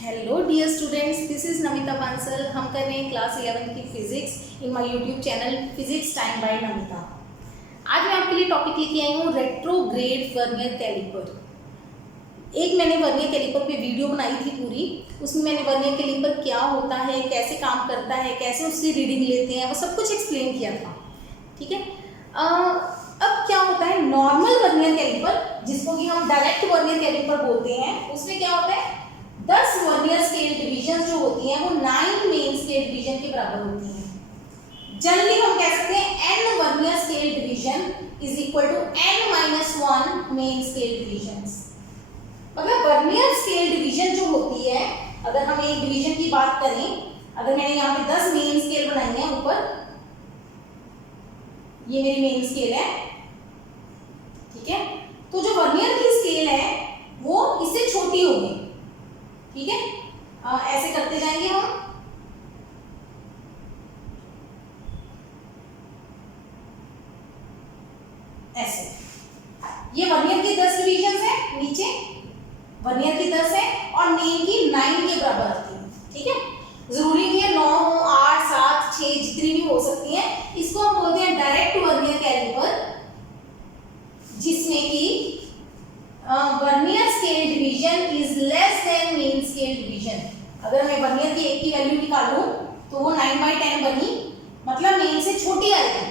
Hello dear students, this is Namita Bansal. हम कर रहे हैं क्लास 11 की physics in my YouTube channel physics time by Namita. आज मैं आपके लिए टॉपिक लेके आई हूँ रेट्रोग्रेड वर्नियर कैलिपर। एक मैंने वर्नियर कैलिपर पे वीडियो बनाई थी पूरी, उसमें मैंने वर्नियर कैलिपर क्या होता है, कैसे काम करता है, कैसे उससे रीडिंग लेते हैं, वो सब कुछ एक्सप्लेन किया था। ठीक है। अब क्या होता है नॉर्मल वर्नियर कैलिपर, जिसको कि हम डायरेक्ट वर्नियर कैलिपर बोलते हैं, उसमें क्या होता है 10 वर्नियर स्केल डिवीजन जो होती हैं वो 9 मेन स्केल डिवीजन के बराबर होती हैं। जनरली हम कह सकते हैं n vernier scale division is equal to n-1 main scale division. मतलब वर्नियर स्केल डिवीजन जो होती है, अगर हम एक डिवीजन की बात करें, अगर मैंने यहाँ पे 10 मेन स्केल बनाई है, ऊपर ये मेरी मेन स्केल है, ठीक है। तो जो वर्नियर की स्केल है वो इससे छोटी होगी, ठीक है। ऐसे करते जाएंगे हम। ऐसे ये वर्नियर की 10 डिवीजन है, नीचे वर्नियर की 10 है और मेन की 9 के बराबर आती है, ठीक है। जरूरी नहीं है 9 हो, 8, 7, 6 जितनी भी हो सकती है। इसको हम बोलते हैं डायरेक्ट वर्नियर कैलिपर, जिसमें कि vernier scale division is less than main scale division. अगर मैं वर्नियर की एक की वैल्यू निकालूं तो वो 9/10 बनी, मतलब मेन से छोटी आएगी।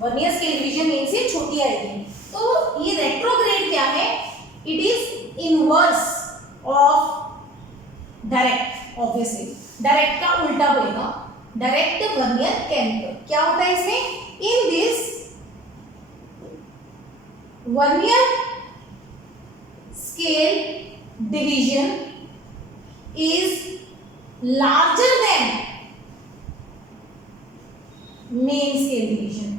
वर्नियर स्केल डिवीजन मेन से छोटी आएगी। तो ये रेट्रोग्रेड क्या है? It is inverse of direct. Obviously direct का उल्टा होगा, डायरेक्ट वर्नियर कैलिपर। क्या होता है इसमें? In this vernier scale division is larger than main scale division।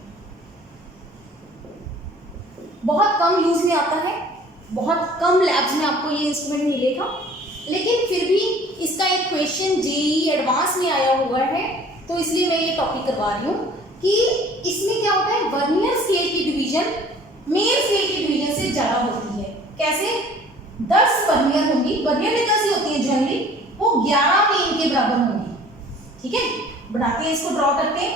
बहुत कम यूज में आता है, बहुत कम लैब्स में आपको ये इंस्ट्रूमेंट मिलेगा, लेकिन फिर भी इसका एक क्वेश्चन जेईई एडवांस में आया हुआ है, तो इसलिए मैं ये टॉपिक करवा रही हूँ कि इसमें क्या होता है वर्नियर स्केल की डिवीजन मेन स्केल की डिवीजन से ज्यादा होती है। कैसे? 10 वर्नियर होंगी, वर्नियर में 10 ही होती है जनरली, वो 11 मेन के बराबर होंगी, ठीक है। बनाते हैं इसको, ड्रॉ करते हैं।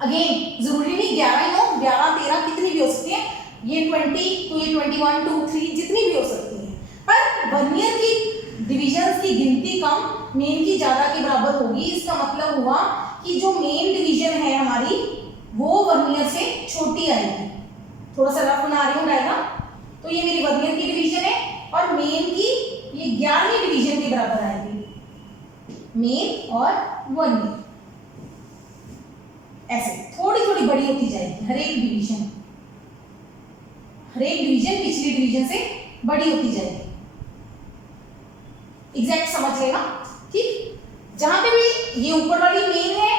अगेन जरूरी नहीं 11 ही हो, 11, 13 कितनी भी हो सकती है, ये 20 तो ये 21, 2, 3 जितनी भी हो सकती है, पर वर्नियर की डिविजन्स की गिनती कम, मेन की ज्यादा के बराबर होगी। इसका मतलब हुआ कि जो मेन डिवीजन है हमारी वो वर्नियर से छोटी आएगी। थोड़ा सा रफ बना रही हूँ डायग्राम। तो ये मेरी वर्नियर की डिवीजन है और मेन की ये 11वीं डिवीजन के बराबर आएगी, मेन और वर्नियर। ऐसे थोड़ी थोड़ी बड़ी होती जाएगी हर एक डिवीजन, हर एक डिवीजन पिछली डिवीजन से बड़ी होती जाएगी। एग्जैक्ट समझ लेना, ठीक। जहां पे भी ये ऊपर वाली मेन है,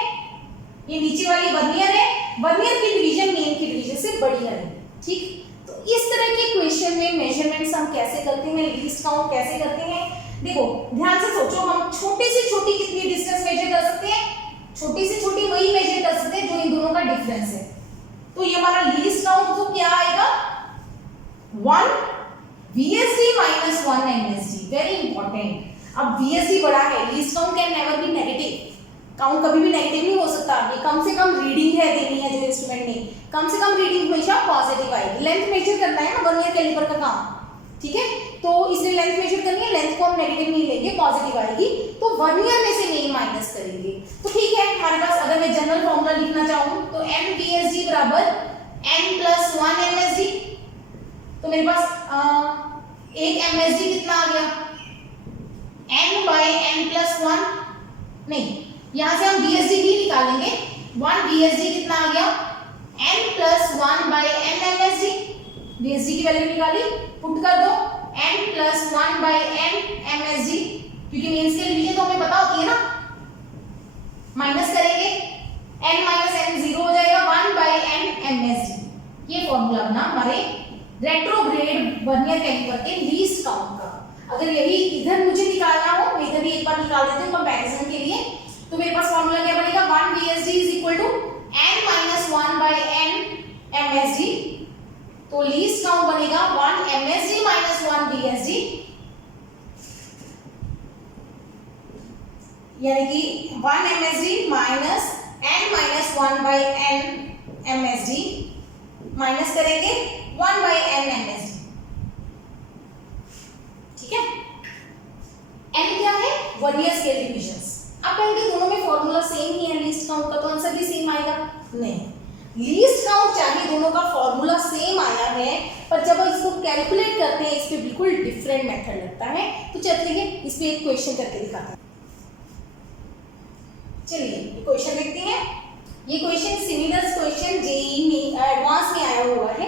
ये नीचे वाली वर्नियर है, वर्नियर की डिवीजन मेन की डिवीजन से बड़ी है, ठीक। तो इस तरह के क्वेश्चन में मेजरमेंट्स हम कैसे करते हैं, लीस्ट काउंट कैसे करते हैं? देखो ध्यान से सोचो, हम छोटी से छोटी कितनी डिस्टेंस मेजर कर सकते हैं? छोटी से छोटी वही मेजर कर सकते हैं जो इन दोनों का डिफरेंस है। तो ये हमारा लीस्ट काउंट तो क्या आएगा? 1 VSD - 1 MSD। Very important. अब VSD बड़ा है, least count can never be negative. Count कभी भी नेगेटिव नहीं हो सकता। ये कम से कम रीडिंग है देनी है जो इंस्ट्रूमेंट ने, कम से कम रीडिंग हमेशा पॉजिटिव आएगी। लेंथ मेजर करना है ना वर्नियर कैलिपर का काम, ठीक है। तो इसलिए लेंथ मेजर करनी है, लेंथ को हम नेगेटिव नहीं लेंगे, पॉजिटिव आएगी। तो वर्नियर में से मेन माइनस करेंगे। तो ठीक है, हमारे पास अगर मैं जनरल फॉर्मूला लिखना चाहूँ तो n VSD बराबर n + 1 MSD। तो मेरे पास एक MSD कितना आ गया? n/n + 1। नहीं, यहां से हम VSD भी निकालेंगे। 1 VSD कितना आ गया? n + 1/n MSD। VSD की वैल्यू निकाली, पुट कर दो n + 1/n MSD, क्योंकि मेन स्केल डिवीजन तो हमें पता होती है ना। माइनस करेंगे, n - n 0 हो जाएगा, 1/n MSD। ये फॉर्मूला बना हमारे रेट्रोग्रेड वर्नियर कैलिपर के लीस्ट काउंट का। अगर यही इधर मुझे निकालना हो, मैं इधर भी एक बार निकाल देती हूँ कंपैरिजन के लिए। तो मेरे पास फॉर्मूला क्या बनेगा? 1 VSD = n - 1/n MSD। तो लीस्ट काउंट बनेगा 1 MSD - 1 VSD। यानी कि 1 MSD minus n minus 1 by n MSD minus करेंगे 1 बाई n MSD, ठीक है। n क्या है? Vernier scale divisions. अब कहेंगे दोनों में फॉर्मूला सेम ही है, लीस्ट काउंट का, तो आंसर भी सेम आएगा? नहीं, लीस्ट काउंट चाहे दोनों का फॉर्मूला सेम आया है, पर जब इसको कैलकुलेट करते हैं इस पे बिल्कुल डिफरेंट मेथड लगता है। तो चलिए इस पे एक क्वेश्चन करके दिखाते हैं। चलिए ये क्वेश्चन देखते हैं। ये क्वेश्चन सिमिलर क्वेश्चन जेईई में एडवांस में आया हुआ है।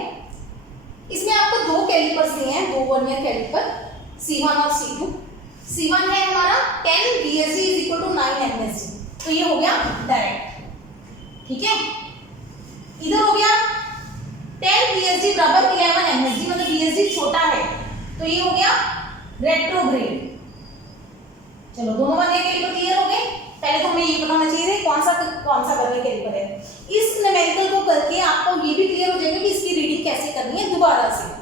इसमें आपको दो कैलिपर्स दिए हैं, दो वर्नियर कैलिपर C1 और C2। C1 है हमारा 10 VSD is equal to 9 MSD, तो ये हो गया डायरेक्ट, ठीक है। इधर हो गया 10 VSD बराबर 11 MSD, मतलब VSD छोटा है, तो ये हो गया रेट्रोग्रेड। चलो दोनों वर्नियर कैलिपर क्लियर हो गए। पहले तो हमें ये बताना चाहिए कौन सा वर्नियर कैलिपर है। इस न्यूमेरिकल को करके आपको ये भी क्लियर हो जाएगा कि इसकी रीडिंग कैसे करनी है। दोबारा से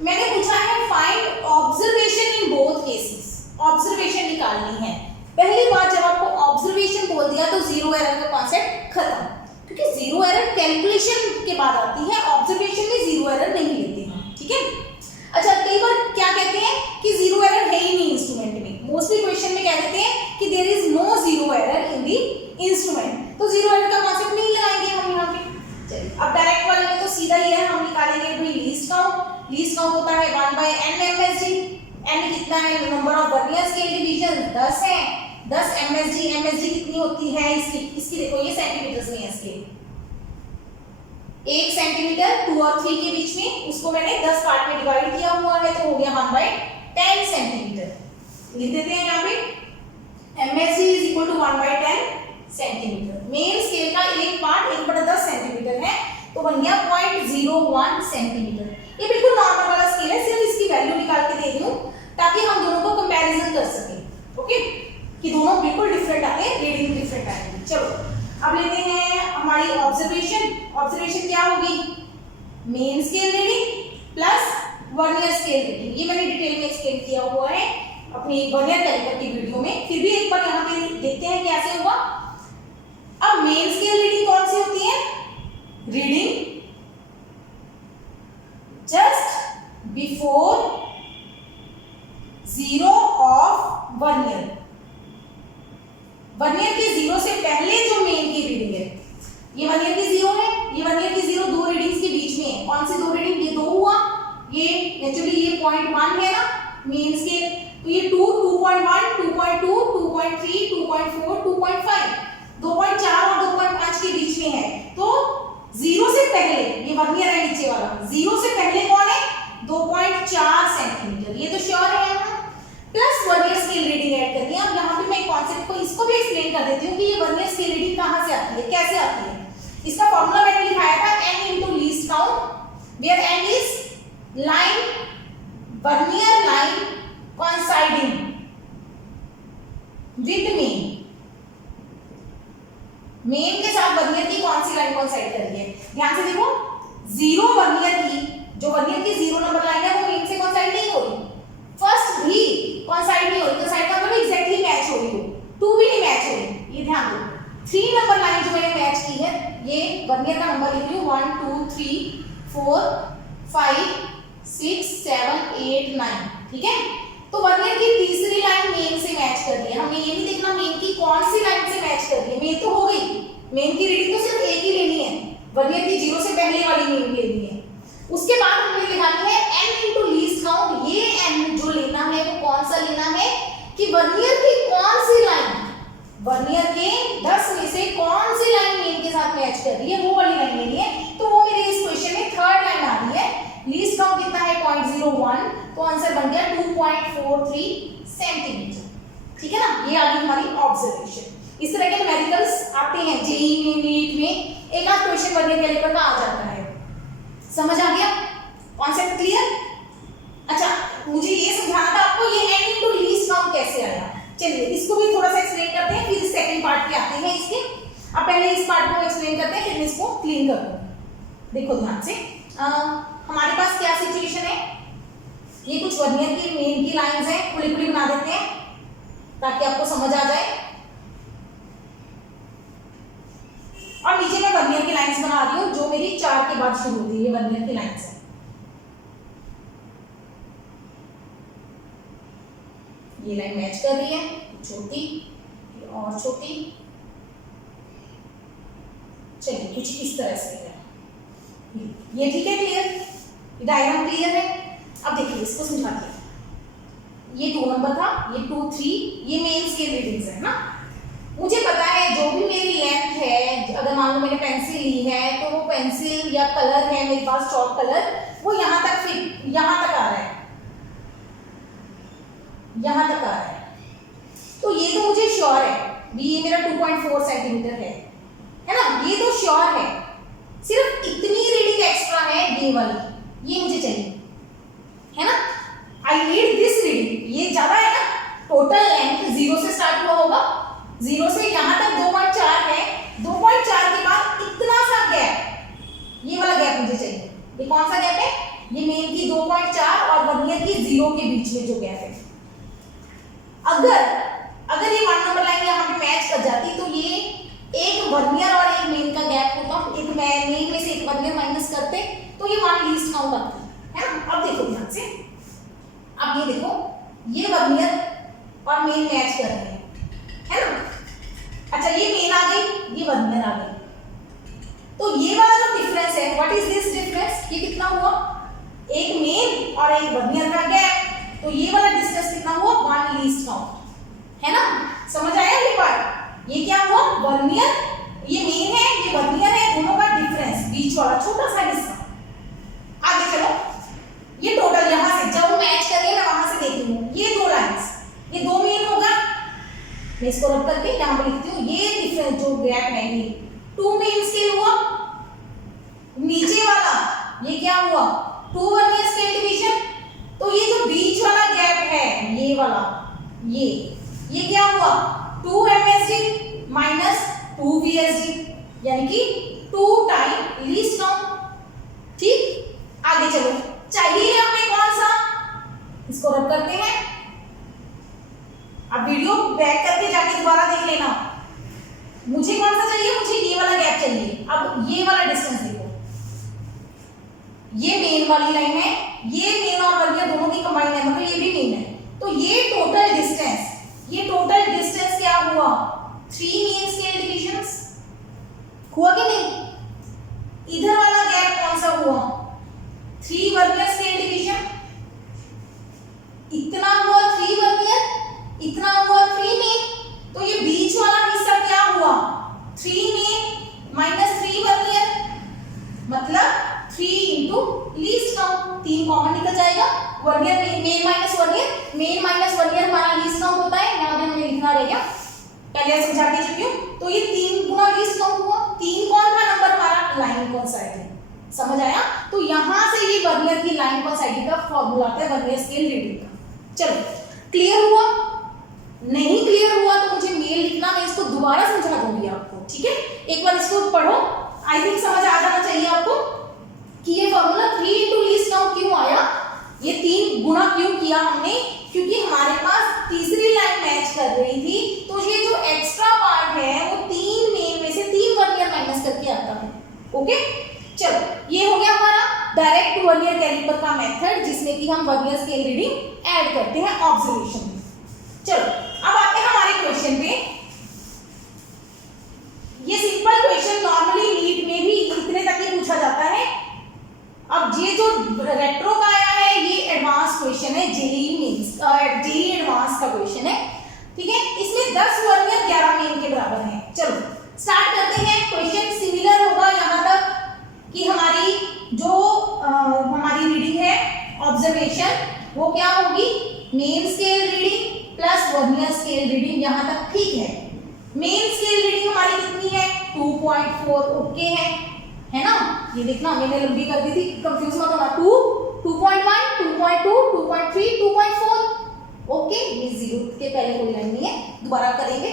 मैंने पूछा है find observation in both cases, observation निकालनी है। पहली बार जब आपको ऑब्जर्वेशन बोल दिया तो जीरो एरर का कॉन्सेप्ट खत्म, क्योंकि जीरो एरर कैलकुलेशन के बाद आती है, ऑब्जर्वेशन में जीरो एरर नहीं लेते हैं, ठीक है। अच्छा, कई बार क्या कहते हैं कि जीरो एरर है ही नहीं इंस्ट्रूमेंट में। मोस्टली क्वेश्चन में कह देते हैं कि there is no zero error in the instrument, तो जीरो एरर का कॉन्सेप्ट नहीं लगाएंगे हम यहाँ पे। चलिए अब डायरेक्ट वाले में तो सीधा ही है, हम निकालेंगे भाई लीस्ट काउंट। लीस्ट काउंट होता है 1 बाई n MSD। n कितना है? Number of vernier scale division 10 है। 10 MSD, MSD कितनी होती है इसकी देखो, ये सेंटीमीटर्स में है स्केल। 1 सेंटीमीटर 2 और 3 के बीच में, उसको मैंने 10 पार्ट में डिवाइड किया हुआ है, तो हो गया 1 बाई 10 सेंटीमीटर। लिख देते हैं यहाँ पे MSD is equal to 1 by 10 centimetre. Main scale का एक पार्ट 1/10 सेंटीमीटर है, तो बन गया 0.01 सेंटीमीटर। ये बिल्कुल नॉर्मल वाला स्केल है, सिर्फ इसकी वैल्यू निकाल के दे रही हूँ ताकि हम दोनों को कंपैरिजन कर सकें, ओके, कि दोनों बिल्कुल डिफरेंट आते हैं, रीडिंग डिफरेंट आएगी। चलो अब लेते हैं हमारी ऑब्जर्वेशन। ऑब्जर्वेशन क्या होगी? Main scale reading plus vernier scale reading. ये मैंने डिटेल में एक्सप्लेन किया हुआ है अपनी वर्नियर कैलिपर की वीडियो में, फिर भी एक बार यहाँ पे देखते हैं कैसे होगा। अब मेन स्केल रीडिंग कौन सी होती है? Reading just before zero of vernier. Vernier की जीरो से पहले जो मेन की रीडिंग है, ये वर्नियर की जीरो है, ये वर्नियर की जीरो, दो रीडिंग्स के बीच में है। कौन सी दो रीडिंग? ये 2 हुआ, ये एक्चुअली ये 0.1 है ना मेन स्केल, तो ये 2, 2.1, 2.2, 2.3, 2.4, 2.5, 2.4 और 2.5 के बीच में है। तो जीरो से पहले ये वर्नियर है नीचे वाला, जीरो से पहले कौन है? 2.4 सेंटीमीटर, ये तो श्योर है यहाँ। Plus vernier scale reading add कर दिया। अब यहाँ पे मैं कॉन्सेप्ट को इसको भी एक्सप्लेन कर देती हूँ कि ये वर्नियर स्केल रीडिंग कहाँ से आती है, कैसे आती है। इसका फॉर्मूला मैंने लिखाया था n into least count, where n is line, vernier line coinciding with mean। Main के साथ वर्नियर की कौन सी लाइन कोइंसाइड कर रही है? ध्यान से देखो, जीरो वर्नियर की, जो वर्नियर की 0 नंबर लाइन है वो मेन से कोइंसाइड नहीं हो रही, फर्स्ट भी कोइंसाइड नहीं हो रही, तो साइड का मतलब एग्जैक्टली मैच हो रही हो, 2 भी नहीं मैच हो रही, ये ध्यान दो। 3 नंबर लाइन जो मैंने मैच की है, ये वर्नियर का नंबर लिख रही हूँ 1 2 3 4 5 6 7 8 9, ठीक है। तो वर्नियर की तीसरी लाइन मेन से मैच कर रही है। हमें ये नहीं देखना मेन की कौन सी लाइन से मैच कर रही है, मेन तो हो गई, मेन की रीडिंग तो सिर्फ एक ही लेनी है, वर्नियर की 0 से पहले वाली मेन लेनी है। उसके बाद हमें लिखानी है n into लीस्ट काउंट। ये n जो लेना है वो कौन सा लेना है कि वर्नियर की कौन सी लाइन, वर्नियर के 10 में से कौन सी लाइन मेन के साथ मैच कर रही है, वो वाली लाइन लेनी है। तो वो मेरे इस क्वेश्चन में थर्ड लाइन आ रही है। लीस्ट काउंट कितना है? 0.01, तो आंसर बन गया 2.43 सेंटीमीटर, ठीक है ना। ये आ गई हमारी ऑब्जर्वेशन। इस तरह के न्यूमेरिकल्स आते हैं जेईई में, नीट में, एक आध क्वेश्चन वर्नियर कैलिपर का आ जाता है। समझ आ गया? Concept clear? अच्छा, मुझे ये समझाना था आपको ये n into लीस्ट काउंट कैसे आया। चलिए इसको भी थोड़ा सा एक्सप्लेन करते हैं, फिर सेकंड पार्ट पे आते हैं इसके। अब पहले इस पार्ट को एक्सप्लेन करते हैं, फिर मैं इसको क्लीन कर दूं। देखो ध्यान से, हमारे पास क्या सिचुएशन है, ये कुछ वर्नियर की मेन की लाइंस हैं, खुली खुली बना देते हैं। ताकि आपको समझ आ जाए। और नीचे मैं वर्नियर की लाइंस बना रही हूं जो मेरी 4 के बाद शुरू होती है, ये वर्नियर की लाइंस है। ये लाइन मैच कर रही है, छोटी और छोटी। चलिए कुछ इस तरह से है, ये ठीक है, क्लियर, डायग्राम क्लियर है। अब देखिए इसको समझाते हैं। ये 2 नंबर था, ये 2 3, ये मेन स्केल रीडिंग्स है ना। मुझे पता है जो भी मेरी लेंथ है, अगर मान लो मैंने पेंसिल ली है तो वो पेंसिल या कलर है मेरे पास चॉक कलर, वो यहाँ तक आ रहा है, यहाँ तक आ रहा है। तो ये तो मुझे श्योर है, ये मेरा 2.4 सेंटीमीटर है ना, ये तो श्योर है। सिर्फ इतनी रीडिंग एक्स्ट्रा है, ये वाली, ये मुझे चाहिए, है ना। आई नीड दिस रीडिंग, ये ज्यादा है ना। टोटल लेंथ 0 से स्टार्ट हुआ होगा, 0 से यहाँ तक 2.4 है, 2.4 के बाद इतना सा गैप, ये वाला गैप मुझे चाहिए। ये कौन सा गैप है? ये मेन की 2.4 और वर्नियर की 0 के बीच में जो गैप है। अगर ये 1 नंबर लाइन यहाँ पे मैच कर जाती तो ये एक वर्नियर और एक मेन का गैप होता, एक मेन में से एक वर्नियर माइनस करते तो ये 1 लीस्ट काउंट आती है ना। अब देखो ध्यान से, अब ये देखो, ये वर्नियर और मेन मैच कर रहे हैं, है ना। अच्छा, ये मेन आ गई, ये वर्नियर आ गई, तो ये वाला जो डिफरेंस है, व्हाट इज दिस डिफरेंस? ये कितना हुआ? एक मेन और एक वर्नियर का गैप, तो ये वाला डिस्टेंस कितना हुआ? 1 लीस्ट काउंट, है ना। समझ आया ये बात? ये क्या हुआ? वर्नियर, ये मेन है, ये वर्नियर है, दोनों का डिफरेंस, बीच वाला छोटा सा हिस्सा। आगे चलो, ये टोटल यहां से जब मैच करेंगे मैं वहां से देखती हूँ, ये 2 लाइंस, ये 2 मेन होगा, मैं इसको रब करके यहां पर लिखती हूँ। ये डिफरेंस जो गैप है, ये 2 मेन स्केल हुआ, नीचे वाला ये क्या हुआ? 2 वर्नियर स्केल डिवीजन। तो ये जो बीच वाला गैप है, ये वाला, ये क्या हुआ? 2 MSD माइनस 2 VSD, यानी कि 2 टाइम लीस्ट काउंट। ठीक, आगे चलो, चाहिए हमें कौन सा? इसको रब करते हैं। अब वीडियो बैक करके जाके दोबारा देख लेना। मुझे कौन सा चाहिए? मुझे ये वाला गैप चाहिए। अब ये वाला डिस्टेंस देखो, ये मेन वाली लाइन है, ये मेन और वर्नियर दोनों की कंबाइन है, मतलब ये भी मेन है। तो ये टोटल डिस्टेंस क्या हुआ? 3 मेन स्केल डिविजन्स हुआ कि नहीं? इधर वाला गैप कौन सा हुआ? 3 वर्नियर स्केल डिवीजन। इतना हुआ 3 वर्नियर, इतना हुआ 3 मेन, तो ये बीच वाला हिस्सा क्या हुआ? 3 मेन माइनस 3 वर्नियर, मतलब 3 इंटू लीस्ट काउंट, 3 कॉमन निकल जाएगा। Vernier main minus vernier, main minus vernier हमारा लीस्ट काउंट होता है, यहाँ पे हमें लिखना रहेगा, पहले समझा दे चुकी हूँ। तो ये 3 गुना लीस्ट काउंट हुआ। 3 कौन था नंबर हमारा? Line coinciding. समझ आया? तो यहां से ये वर्नियर की लाइन कॉन्साइडिंग का फॉर्मूला आता है वर्नियर स्केल रीडिंग का। चलो, क्लियर हुआ? नहीं क्लियर हुआ तो मुझे मेल लिखना, मैं इसको दोबारा समझा दूंगी आपको, ठीक है। एक बार इसको पढ़ो, आई थिंक समझ आ जाना चाहिए आपको कि ये फॉर्मूला 3 इंटू लीस्ट काउंट क्यों आया, ये 3 गुना क्यों किया हमने, क्योंकि हमारे पास तीसरी लाइन मैच कर रही थी, तो ये जो एक्स्ट्रा पार्ट है वो 3 मेन में से 3 वर्नियर माइनस करके आता है। ओके, चलो, ये हो गया हमारा डायरेक्ट वर्नियर कैलिपर का मेथड, जिसमें कि हम वर्नियर स्केल रीडिंग ऐड करते हैं ऑब्जर्वेशन में। चलो, अब आते हैं हमारे क्वेश्चन पे। ये सिंपल क्वेश्चन नॉर्मली नीट में भी इतने तक ही पूछा जाता है। अब ये जो रेट्रो का आया है, ये एडवांस क्वेश्चन है, जेईई मेंस जेईई एडवांस का क्वेश्चन है, ठीक है। इसमें 10 वर्नियर 11 मेन के बराबर है। चलो स्टार्ट करते हैं। क्वेश्चन सिमिलर होगा यहाँ तक कि हमारी जो हमारी रीडिंग है ऑब्जर्वेशन, वो क्या होगी? Main scale reading plus vernier scale reading, यहाँ तक ठीक है। मेन स्केल रीडिंग हमारी कितनी है? 2.4, ओके है ना। ये देखना, मैंने लंबी कर दी थी, कंफ्यूज मत होना। 2, 2.1, 2.2, 2.3, 2.4, ओके। ये 0 के पहले कोई लाइन नहीं है, दोबारा करेंगे।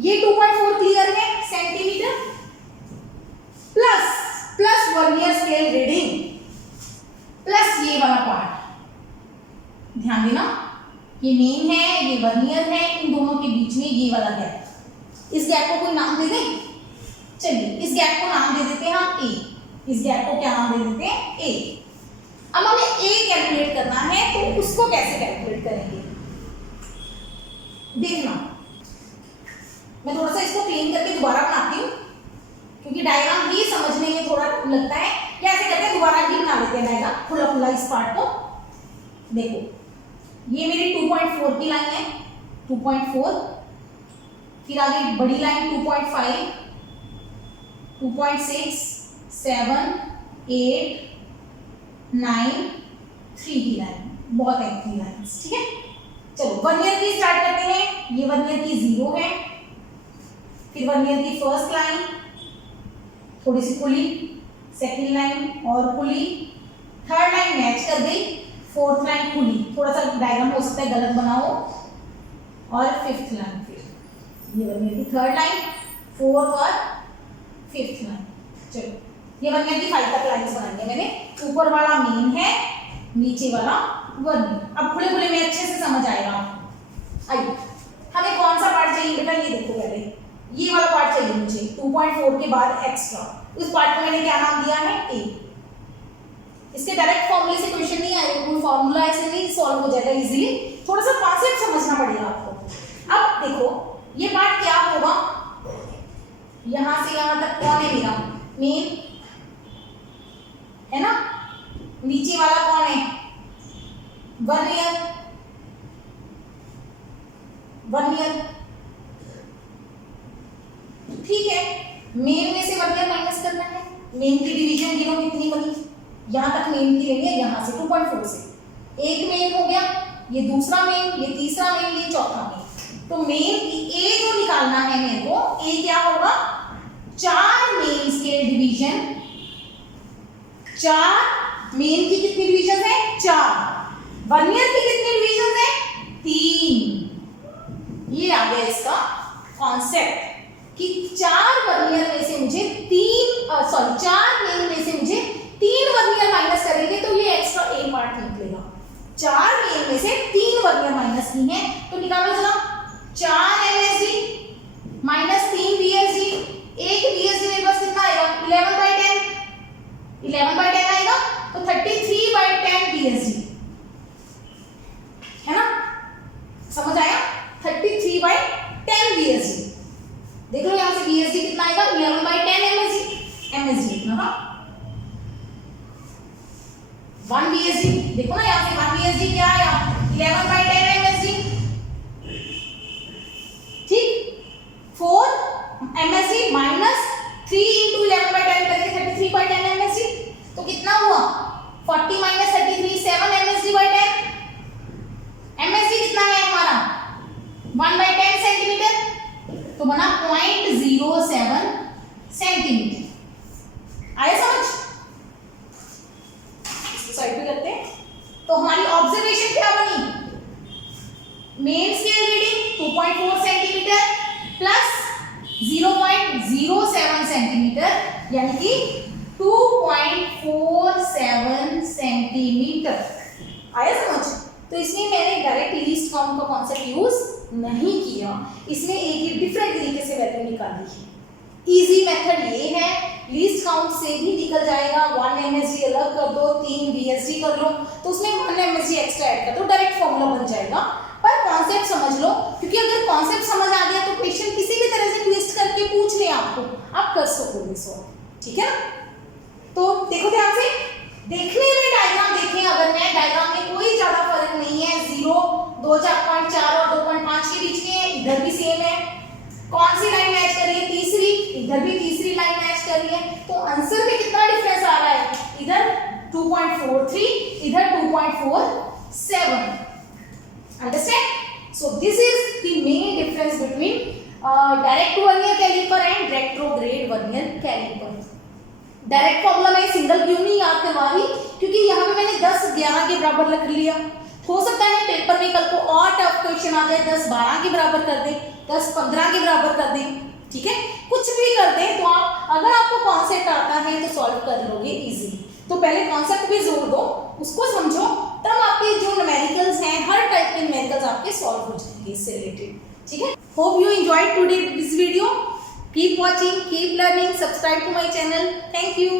ये 2.4 क्लियर है, centimetre plus vernier scale reading plus ये वाला पार्ट, ध्यान देना, ये मेन है, ये वर्नियर है, इन दोनों के बीच में ये वाला गैप, इस गैप को कोई नाम दे दें। चलिए इस गैप को नाम दे देते हैं हम ए, इस गैप को क्या नाम दे देते हैं ए। अब हमें ए कैलकुलेट करना है, तो उसको कैसे कैलकुलेट करेंगे देखना। मैं थोड़ा सा इसको क्लीन करके दोबारा बनाती हूँ, क्योंकि डायग्राम ही समझने में थोड़ा लगता है। क्या ऐसे करते हैं, दोबारा ही बना लेते हैं डायग्राम खुला खुला इस पार्ट को। देखो ये मेरी 2.4 की लाइन है, 2.4, फिर आगे बड़ी लाइन 2.5, 2.6, 7, 8, 9, 3 की लाइन, बहुत है 3 लाइन्स, ठीक है। चलो वर्नियर की स्टार्ट करते हैं। ये वर्नियर की 0 है, फिर वर्नियर की फर्स्ट लाइन थोड़ी सी खुली, सेकंड लाइन और खुली, थर्ड लाइन मैच कर गई, फोर्थ लाइन खुली, थोड़ा सा डायग्राम हो सकता है गलत बनाओ, और फिफ्थ लाइन, फिर ये वर्नियर की थर्ड लाइन, फोर्थ और फिफ्थ लाइन। चलो ये वर्नियर की 5 तक लाइन्स बनाई है मैंने। ऊपर वाला मेन है, नीचे वाला वर्नियर। अब खुले खुले में अच्छे से समझ आएगा आपको। आइए हमें कौन सा पार्ट चाहिए बेटा, ये देखो पहले ये वाला पार्ट चाहिए मुझे, 2.4 के बाद एक्स्ट्रा। उस पार्ट को मैंने क्या नाम दिया है ए। इसके डायरेक्ट फॉर्मूले से क्वेश्चन नहीं आएगा, कोई फॉर्मूला ऐसे नहीं सॉल्व हो जाएगा इजीली, थोड़ा सा कॉन्सेप्ट समझना पड़ेगा आपको। अब देखो ये पार्ट क्या होगा, यहां से यहां तक कौन है मेरा मेन, है ना। नीचे वाला कौन है, वर्नियर, वर्नियर, ठीक है। मेन में से वर्नियर माइनस करना है। मेन की डिवीजन गिनो कितनी बनी, यहां तक मेन की लेंगे, यहां से 2.4 से एक मेन हो गया, ये दूसरा मेन, ये तीसरा मेन, ये चौथा मेन। तो मेन की ए जो निकालना है मेरे को, ए क्या होगा, 4 मेन्स के डिवीजन, 4 मेन की कितनी डिवीजन है, 4, वर्नियर की कितनी डिवीजन है, 3। ये आ गया इसका कॉन्सेप्ट कि 4 वर्नियर में से मुझे 4 मेन में से मुझे 3 वर्नियर माइनस करेंगे तो ये एक्स्ट्रा ए पार्ट निकलेगा। 4 मेन में से 3 वर्नियर माइनस की है, तो निकालो जरा, 4 एमएसडी माइनस 3 बीएसडी, एक बीएसडी मेरे पास कितना आएगा, 11/10, 11/10 आएगा, तो 33/10 बीएसडी, है ना, समझ आया, 33/10 बीएसडी। देख लो यहां से बीएसडी कितना आएगा, 11/10 एमएसडी लिखना, 1 बीएसडी, देखो ना यहां से 1 बीएसडी क्या आया, 11/10 एमएसडी, ठीक। 4 एमएसडी माइनस 3 into 11/10 करेंगे 33/10 एमएसडी, तो कितना हुआ, 40 माइनस 33, 7 एमएसडी/10। एमएसडी कितना है हमारा, 1/10 सेंटीमीटर, तो बना 0.07 सेंटीमीटर। आया समझ, इसको साइड पे करते हैं। तो हमारी ऑब्जर्वेशन क्या बनी, main scale reading 2.4 centimetre plus 0.07 centimetre, यानी कि 2.47 सेंटीमीटर। आया समझ। तो इसमें मैंने डायरेक्ट लीस्ट काउंट का कॉन्सेप्ट यूज नहीं किया, इसमें एक डिफरेंट तरीके से वैल्यू निकाली है। इजी मेथड ये है, लीस्ट काउंट से भी निकल जाएगा, 1 एमएसडी अलग कर दो, 3 बीएसडी कर लो, तो उसमें 1 एमएसडी एक्स्ट्रा ऐड कर दो, डायरेक्ट फॉर्मूला बन जाएगा। पर कॉन्सेप्ट समझ लो, क्योंकि अगर कॉन्सेप्ट समझ आ गया तो क्वेश्चन किसी भी तरह से ट्विस्ट करके पूछ ले आपको, आप कर सकोगे सॉल्व, ठीक है ना। तो देखो ध्यान से, देखने में डायग्राम देखें, अगर मैं डायग्राम में कोई ज्यादा फर्क नहीं है, 0, 2.4 और 2.5 के बीच में है, इधर भी सेम है। कौन सी लाइन मैच कर रही है, तीसरी, इधर भी तीसरी लाइन मैच कर रही है, तो आंसर में कितना डिफरेंस आ रहा है, इधर 2.43, इधर 2.47। Understand. So this is the main difference between direct vernier calliper and retrograde vernier calliper. Direct formula मैं सिंगल क्यों नहीं याद करवा रही, क्योंकि यहाँ पे मैंने 10-11 के बराबर रख लिया। हो सकता है पेपर में कल को और टफ क्वेश्चन आ जाए, 10-12 के बराबर कर दे, 10-15 के बराबर कर दे, ठीक है, कुछ भी कर दे, तो आप अगर आपको कॉन्सेप्ट आता है तो सॉल्व कर लोगे इजीली। तो पहले कॉन्सेप्ट पे जोर दो, उसको समझो, तब आपके जो न्यूमेरिकल्स हैं, हर टाइप के न्यूमेरिकल्स आपके सॉल्व हो जाएंगे इससे रिलेटेड, ठीक है। Hope you enjoyed today this video. Keep watching, keep learning, subscribe to my channel. Thank you.